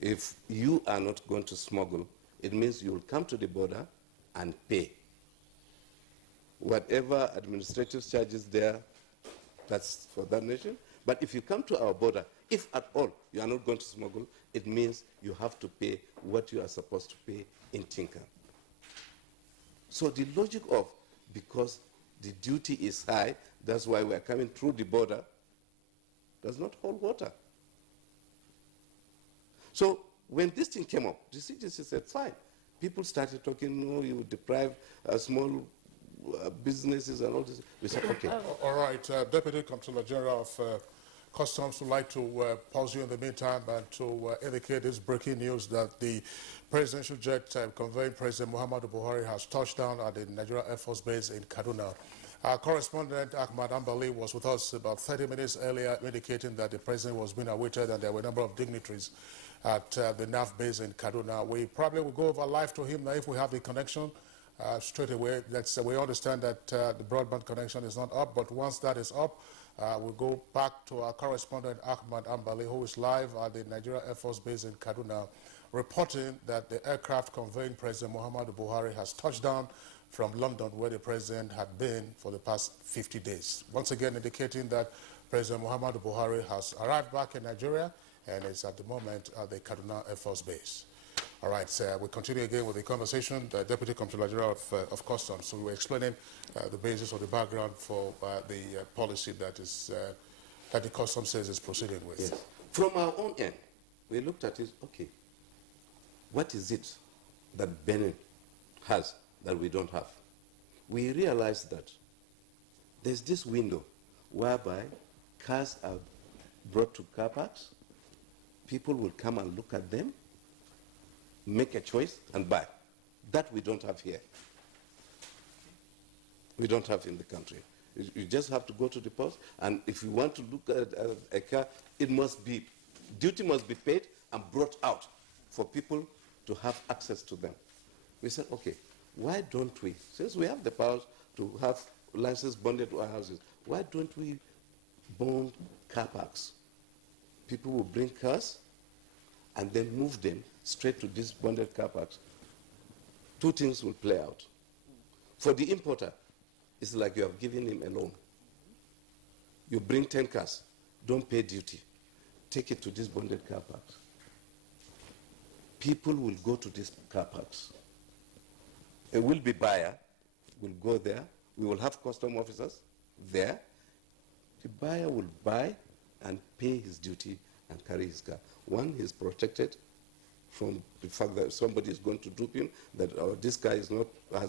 If you are not going to smuggle, it means you will come to the border and pay. Whatever administrative charges there, that's for that nation. But if you come to our border, if at all you are not going to smuggle, it means you have to pay what you are supposed to pay in Tinkan. So the logic of, because the duty is high, that's why we are coming through the border, does not hold water. So when this thing came up, the CGC said, fine. People started talking, no, you deprive small businesses and all this. We said, okay. All right, Deputy Comptroller General of Customs would like to pause you in the meantime and to indicate this breaking news that the presidential jet conveying President Muhammadu Buhari has touched down at the Nigerian Air Force Base in Kaduna. Our correspondent Ahmad Ambali was with us about 30 minutes earlier, indicating that the president was being awaited and there were a number of dignitaries at the NAF base in Kaduna. We probably will go over live to him now if we have the connection straight away. We understand that the broadband connection is not up, but once that is up, we'll go back to our correspondent Ahmad Ambali, who is live at the Nigerian Air Force Base in Kaduna, reporting that the aircraft conveying President Muhammadu Buhari has touched down from London, where the president had been for the past 50 days. Once again, indicating that President Muhammadu Buhari has arrived back in Nigeria and is at the moment at the Kaduna Air Force Base. All right, we continue again with the conversation. The Deputy Comptroller General of Customs. So we were explaining the basis or the background for the policy that is that the Customs says is proceeding with. Yes. From our own end, we looked at it. Okay, what is it that Benin has that we don't have? We realized that there's this window whereby cars are brought to car parks. People will come and look at them, make a choice, and buy. That we don't have here. We don't have in the country. You just have to go to the post, and if you want to look at a car, it must be, duty must be paid and brought out for people to have access to them. We said, okay, why don't we, since we have the powers to have license bonded warehouses, why don't we bond car parks? People will bring cars and then move them straight to these bonded car parks. Two things will play out. For the importer, it's like you have given him a loan. You bring 10 cars, don't pay duty. Take it to these bonded car parks. People will go to these car parks. A will-be buyer will go there. We will have custom officers there. The buyer will buy and pay his duty and carry his car. One, he's protected from the fact that somebody is going to dupe him, that this guy has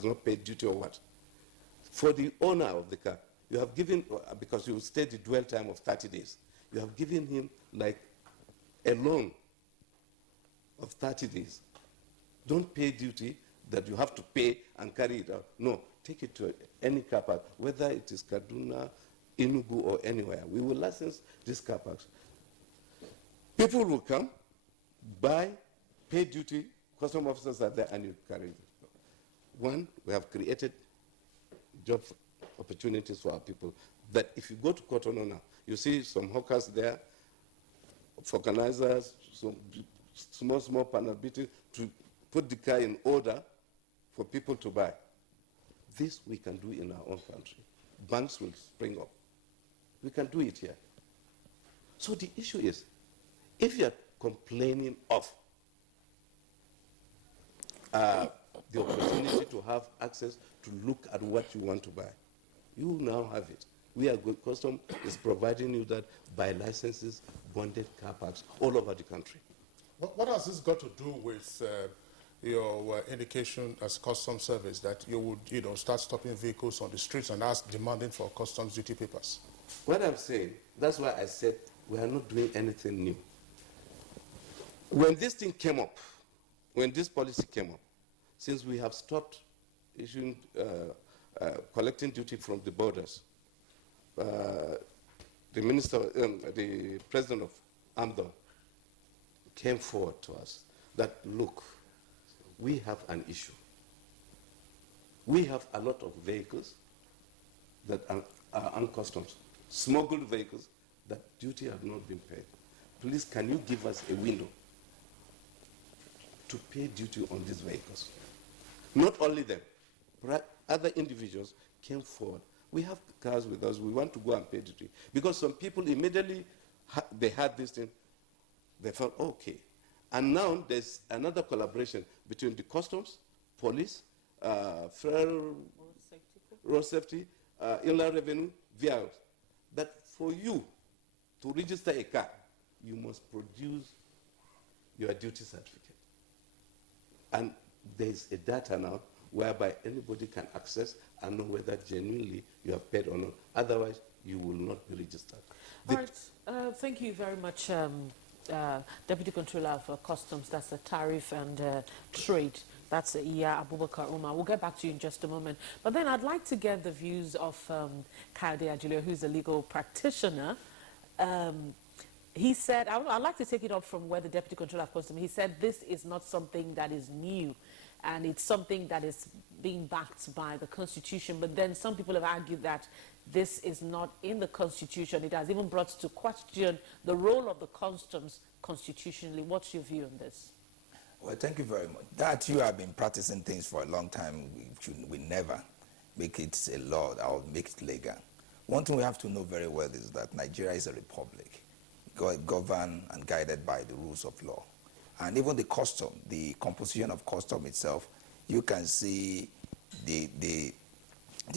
not paid duty or what. For the owner of the car, you have given, because you stay the dwell time of 30 days, you have given him like a loan of 30 days. Don't pay duty that you have to pay and carry it out. No, take it to any car park, whether it is Kaduna, Enugu, or anywhere. We will license these car parks. People will come, buy, pay duty, custom officers are there, and you carry it. One, we have created job opportunities for our people. That if you go to Cotonou now, you see some hawkers there, vulcanizers, some small panel beaters to put the car in order for people to buy. This we can do in our own country. Banks will spring up. We can do it here. So the issue is, if you are complaining of the opportunity to have access to look at what you want to buy, you now have it. We are good. Custom is providing you that by licenses, bonded car parks all over the country. What has this got to do with your indication as Customs Service that you would, start stopping vehicles on the streets and demanding for customs duty papers? What I'm saying, that's why I said we are not doing anything new. When this thing came up, when this policy came up, since we have stopped issuing, collecting duty from the borders, the president of AMDO came forward to us that, look, we have an issue. We have a lot of vehicles that are uncustoms, smuggled vehicles that duty have not been paid. Please, can you give us a window to pay duty on these vehicles? Not only them, but other individuals came forward. We have cars with us, we want to go and pay duty. Because some people immediately, they had this thing, they felt, okay. And now there's another collaboration between the customs, police, federal road safety, inland revenue, VIOs, that for you to register a car, you must produce your duty certificate. And there's a data now whereby anybody can access and know whether genuinely you have paid or not. Otherwise, you will not be registered. All right. Thank you very much, Deputy Controller of Customs. That's the Tariff and Trade. That's Iya Abubakar Umar. We'll get back to you in just a moment. But then I'd like to get the views of Kayode Ajulo, who's a legal practitioner. He said, I'd like to take it up from where the Deputy Controller of Customs, he said this is not something that is new, and it's something that is being backed by the Constitution. But then some people have argued that this is not in the Constitution. It has even brought to question the role of the customs constitutionally. What's your view on this? Well, thank you very much. That you have been practicing things for a long time, we never make it a law or make it legal. One thing we have to know very well is that Nigeria is a republic, governed and guided by the rules of law. And even the custom, the composition of custom itself, you can see the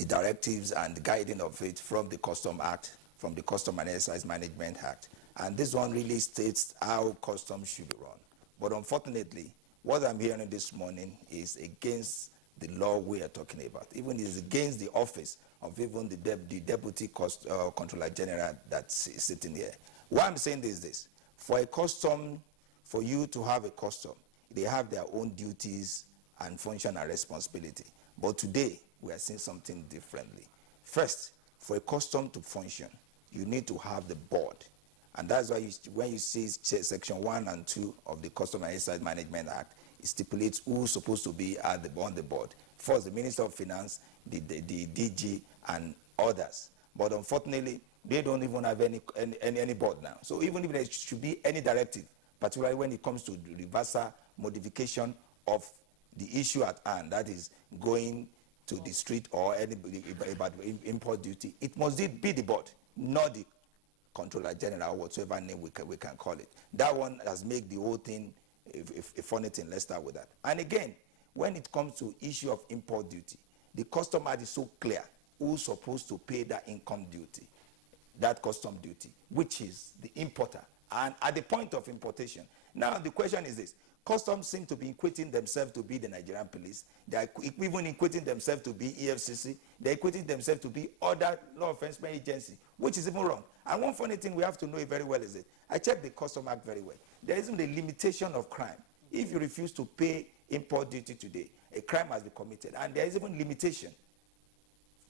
directives and the guiding of it from the Custom Act, from the Custom and Excise Management Act. And this one really states how customs should be run. But unfortunately, what I'm hearing this morning is against the law we are talking about. Even is against the office of even the Deputy Controller General that's sitting here. Why I'm saying this is this. For a custom, for you to have a custom, they have their own duties and function and responsibility. But today, we are seeing something differently. First, for a custom to function, you need to have the board. And that's why when you see Section 1 and 2 of the Custom and Excise Management Act, it stipulates who's supposed to be on the board. First, the Minister of Finance, the DG, and others. But unfortunately, they don't even have any board now. So even if there should be any directive, particularly when it comes to the reversal modification of the issue at hand, that is going to the street or anybody about import duty, it must be the board, not the Controller General, whatsoever name we can call it. That one has made the whole thing a funny thing. Let's start with that. And again, when it comes to issue of import duty, the Custom Act is so clear who's supposed to pay that income duty, that custom duty, which is the importer, and at the point of importation. Now the question is this: customs seem to be equating themselves to be the Nigerian police. They are even equating themselves to be EFCC. They are equating themselves to be other law enforcement agency, which is even wrong. And one funny thing we have to know very well is that I checked the Custom Act very well. There isn't a limitation of crime. If you refuse to pay import duty today, a crime has been committed, and there is even limitation.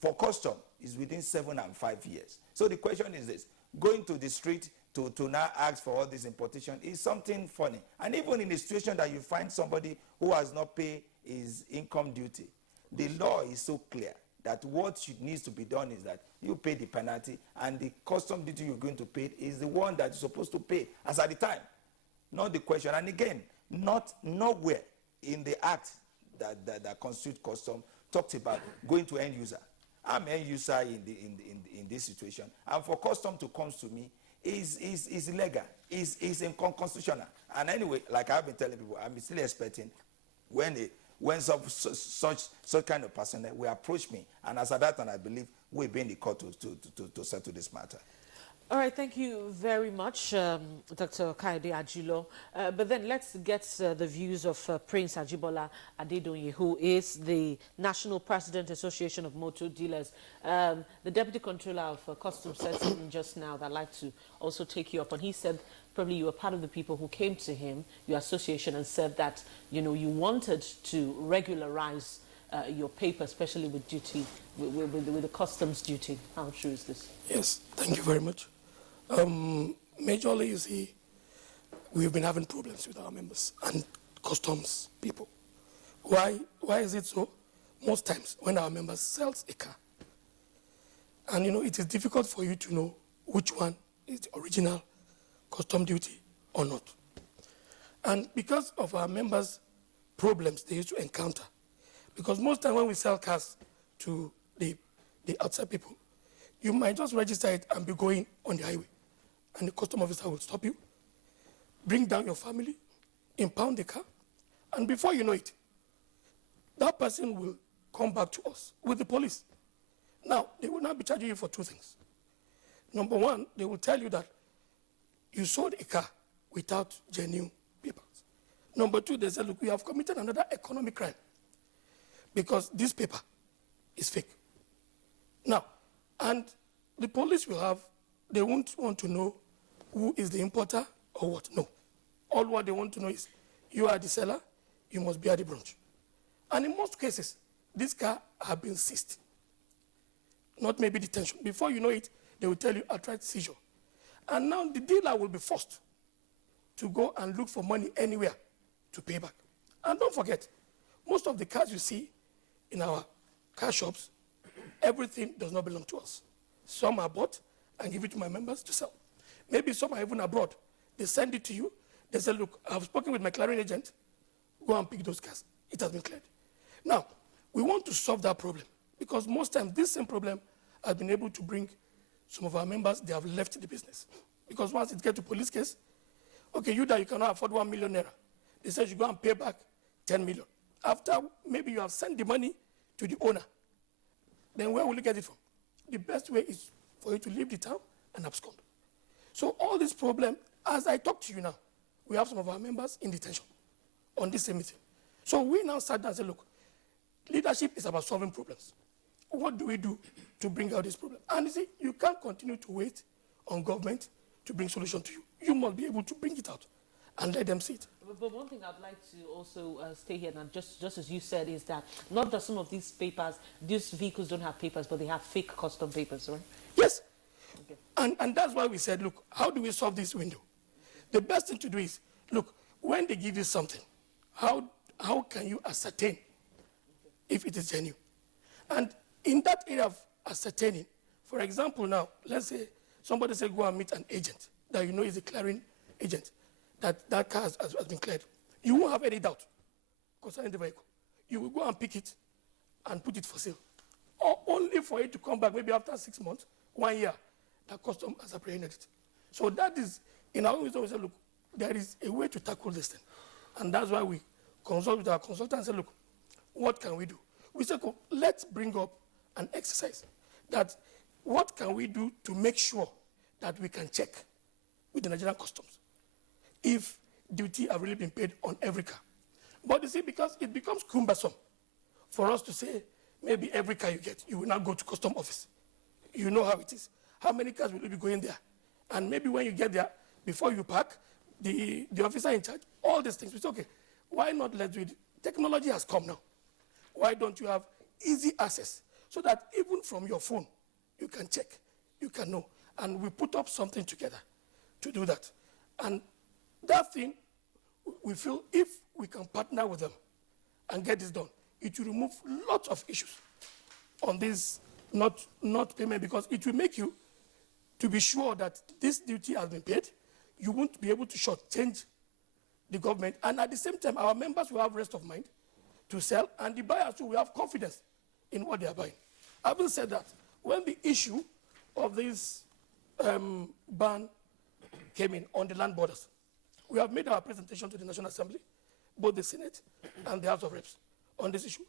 For custom, is within 7 and 5 years. So the question is this: going to the street to now ask for all this importation is something funny. And even in a situation that you find somebody who has not paid his income duty, the law is so clear that what needs to be done is that you pay the penalty, and the custom duty you're going to pay is the one that you're supposed to pay as at the time, not the question. And again, nowhere in the act that constitutes custom talks about going to end user. I'm end user in this situation, and for custom to come to me is illegal, is unconstitutional. And anyway, like I've been telling people, I'm still expecting when such kind of personnel will approach me, and as at that time, I believe we'll be in the court to settle this matter. All right, thank you very much, Dr. Kayode Ajulo. But then let's get the views of Prince Ajibola Adedoyin, who is the National President Association of Motor Dealers. The Deputy Controller of Customs said something just now that I'd like to also take you up on. He said probably you were part of the people who came to him, your association, and said that, you know, you wanted to regularize your paper, especially with duty, with the customs duty. How true is this? Yes, thank you very much. Majorly, you see, we've been having problems with our members and customs people. Why is it so? most times when our members sells a car, and it is difficult for you to know which one is the original custom duty or not. And because of our members' problems they used to encounter, because most time when we sell cars to the outside people, you might just register it and be going on the highway, and the custom officer will stop you, bring down your family, impound the car, and before you know it, that person will come back to us with the police. Now, they will not be charging you for two things. Number one, they will tell you that you sold a car without genuine papers. Number two, they say, look, you have committed another economic crime because this paper is fake. Now, and the police they won't want to know who is the importer or what. No. All what they want to know is you are the seller, you must be at the branch. And in most cases, this car have been seized. Not maybe detention. Before you know it, they will tell you outright seizure. And now the dealer will be forced to go and look for money anywhere to pay back. And don't forget, most of the cars you see in our car shops, everything does not belong to us. Some are bought and give it to my members to sell. Maybe some are even abroad. They send it to you. They say, look, I've spoken with my clearing agent. Go and pick those cars. It has been cleared. Now, we want to solve that problem because most times this same problem has been able to bring some of our members, they have left the business. Because once it gets to police case, okay, you cannot afford 1 million naira. They say you go and pay back 10 million. After maybe you have sent the money to the owner, then where will you get it from? The best way is for you to leave the town and abscond. So all this problem, as I talk to you now, we have some of our members in detention on this same meeting. So we now sat down and said, look, leadership is about solving problems. What do we do to bring out this problem? And you see, you can't continue to wait on government to bring solution to you. You must be able to bring it out and let them see it. But one thing I'd like to also stay here, and just as you said, is that not that some of these papers, these vehicles don't have papers, but they have fake custom papers, right? Yes. Okay. And that's why we said, look, how do we solve this window? The best thing to do is, look, when they give you something, how can you ascertain if it is genuine? And in that area of ascertaining, for example now, let's say somebody say go and meet an agent that you know is a clearing agent, that car has been cleared. You won't have any doubt concerning the vehicle. You will go and pick it and put it for sale. Or only for it to come back maybe after 6 months, 1 year, that custom has apprehended it. So that is, in our wisdom, we say, look, there is a way to tackle this thing. And that's why we consult with our consultant and say, look, what can we do? We say, let's bring up an exercise that what can we do to make sure that we can check with the Nigerian customs if duty have really been paid on every car. But you see, because it becomes cumbersome for us to say, maybe every car you get, you will not go to custom office. You know how it is. How many cars will you be going there? And maybe when you get there, before you park, the officer in charge, all these things. We say, okay, why not let's do it? Technology has come now. Why don't you have easy access so that even from your phone, you can check, you can know. And we put up something together to do that. And that thing, we feel if we can partner with them and get this done, it will remove lots of issues on this not payment, because it will make you to be sure that this duty has been paid. You won't be able to shortchange the government. And at the same time, our members will have rest of mind to sell, and the buyers too will have confidence in what they are buying. Having said that, when the issue of this ban came in on the land borders, we have made our presentation to the National Assembly, both the Senate and the House of Reps on this issue.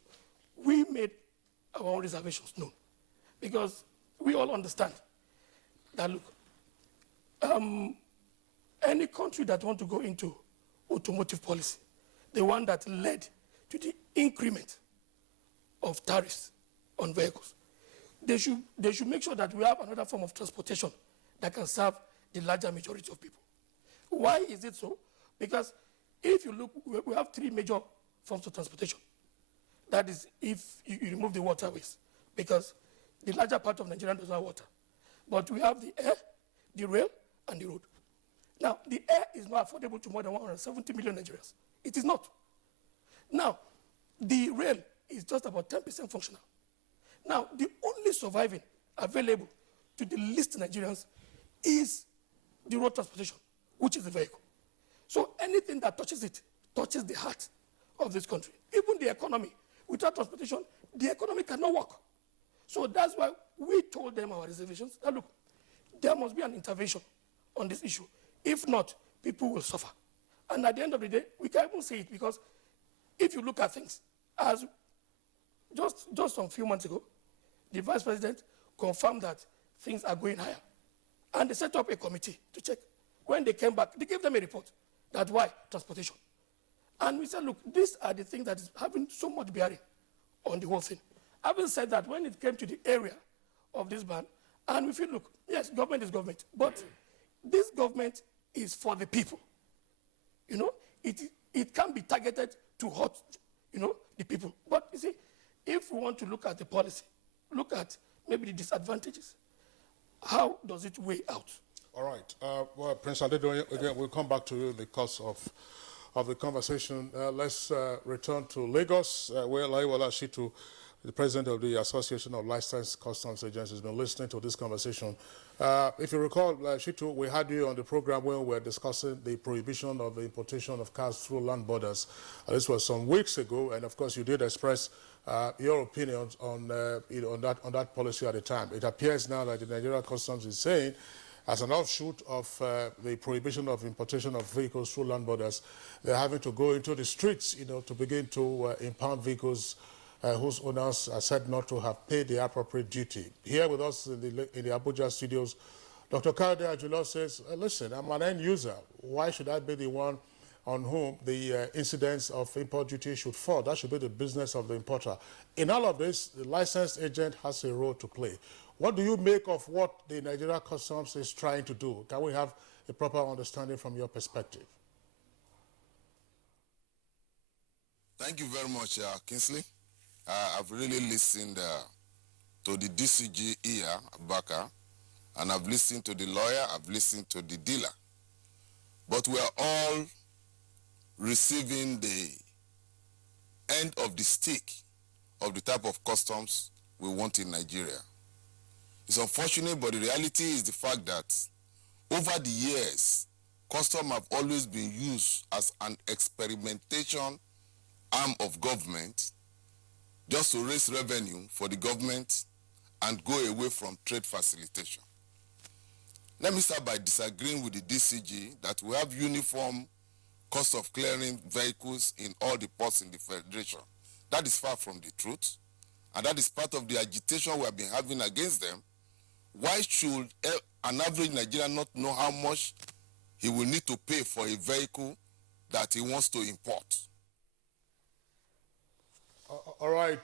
We made our own reservations known because we all understand that, look, any country that wants to go into automotive policy, the one that led to the increment of tariffs on vehicles, they should make sure that we have another form of transportation that can serve the larger majority of people. Why is it so? Because if you look, we have 3 major forms of transportation. That is, if you remove the waterways, because the larger part of Nigeria does not have water. But we have the air, the rail, and the road. Now, the air is not affordable to more than 170 million Nigerians. It is not. Now, the rail is just about 10% functional. Now, the only surviving available to the least Nigerians is the road transportation, which is the vehicle. So anything that touches it touches the heart of this country. Even the economy. Without transportation, the economy cannot work. So that's why we told them our reservations that, look, there must be an intervention on this issue. If not, people will suffer. And at the end of the day, we can even say it because if you look at things, as just some few months ago, the vice president confirmed that things are going higher. And they set up a committee to check. When they came back, they gave them a report. That's why transportation. And we said, look, these are the things that is having so much bearing on the whole thing. Having said that, when it came to the area of this ban, and we feel, look, yes, government is government, but this government is for the people. You know, it can be targeted to hurt, you know, the people. But you see, if we want to look at the policy, look at maybe the disadvantages, how does it weigh out? All right. Well, Prince Adedoyin, again, we'll come back to you in the course of the conversation. Let's return to Lagos, where Laiwola Shitu, the president of the Association of Licensed Customs Agents, has been listening to this conversation. If you recall, Shitu, we had you on the program when we were discussing the prohibition of the importation of cars through land borders. This was some weeks ago, and of course you did express your opinions on, on that policy at the time. It appears now that the Nigerian Customs is saying, as an offshoot of the prohibition of importation of vehicles through land borders, they're having to go into the streets, you know, to begin to impound vehicles whose owners are said not to have paid the appropriate duty. Here with us in the Abuja studios, Dr. Kayode Ajulo says, listen, I'm an end user. Why should I be the one on whom the incidence of import duty should fall? That should be the business of the importer. In all of this, the licensed agent has a role to play. What do you make of what the Nigeria Customs is trying to do? Can we have a proper understanding from your perspective? Thank you very much, Kingsley. I've really listened to the DCG here, Baka, and I've listened to the lawyer, I've listened to the dealer. But we are all receiving the end of the stick of the type of customs we want in Nigeria. It's unfortunate, but the reality is the fact that over the years, customs have always been used as an experimentation arm of government just to raise revenue for the government and go away from trade facilitation. Let me start by disagreeing with the DCG that we have uniform cost of clearing vehicles in all the ports in the Federation. That is far from the truth, and that is part of the agitation we have been having against them. Why should an average Nigerian not know how much he will need to pay for a vehicle that he wants to import? All right,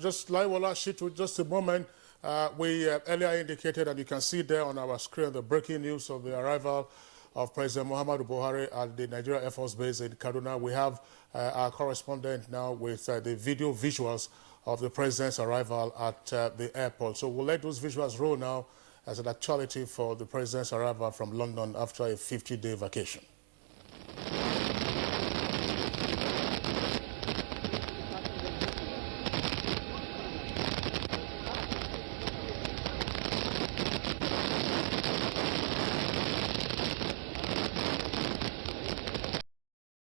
just Laiwola Shitu, just a moment. We earlier indicated, and you can see there on our screen, the breaking news of the arrival of President Muhammadu Buhari at the Nigeria Air Force Base in Kaduna. We have our correspondent now with the video visuals of the president's arrival at the airport. So we'll let those visuals roll now as an actuality for the president's arrival from London after a 50-day vacation.